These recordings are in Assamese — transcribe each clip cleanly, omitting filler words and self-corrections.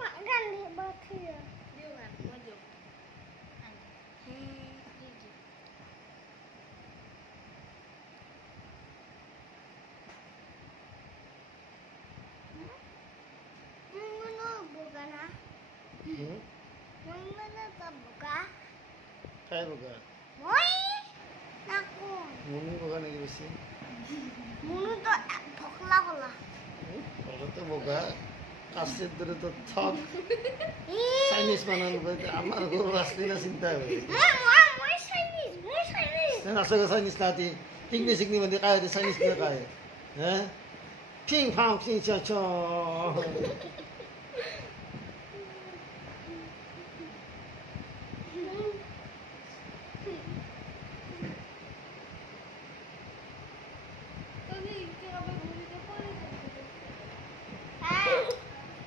Makan di batu ya. Dia kan maju. Mana bukan ah? Mana tak buka? Kaya buka. Moi, naku. Muni buka lagi besi. Munu to phokla hola. Kalau tu buka, kasih dulu tu thok. Chinese mana lu? Amar guru asli na cinta. Moi Chinese, moi Chinese. Saya nasa ka Chinese nati. English ni mandi kaya, di Chinese ni kaya. Hah? Ping pong ping cha cha.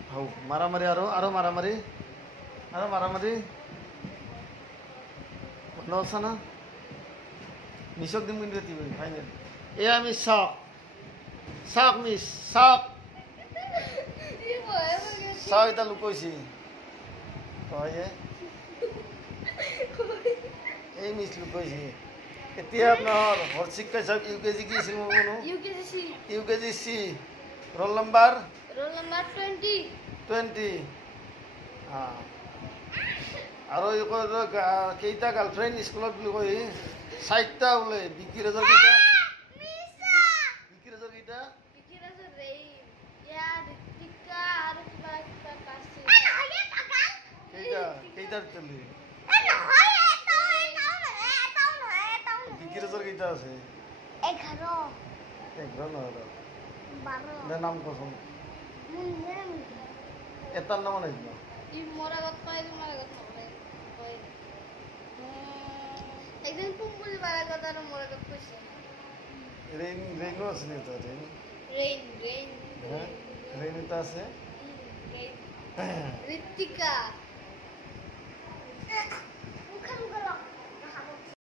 Hau, marah-mari aro marah-mari. Aro marah-mari. No sana. Misok din mo hindi tiba, final. Iya mi sok. Sok mi sok. Sok ita lukoisi. Kaya. এই মিস লুকইছি এতিয়া আপনার হরশিক্ষা সব ইউকেজি কি ছিল মনো ইউকেজি সি রোল নাম্বার 20 20 আৰু এই কেইটা গাৰ্লফ্ৰেন্ড স্কুলত বুলি কই 60টা বোলে বিকি ৰেজৰ কেইটা বিকি ৰেজৰ কেইটা কেইটাৰ চলি বিকি ৰেজৰ কেইটা আছে 11 নহয় নাম কচোন এটাৰ নাম নাই একদিন কুম্বুলি বাড়ার কথা আর মোর আগত কইছে রেইনো আছে নি তো রেইন রেইন এটা আছে ঋতিকা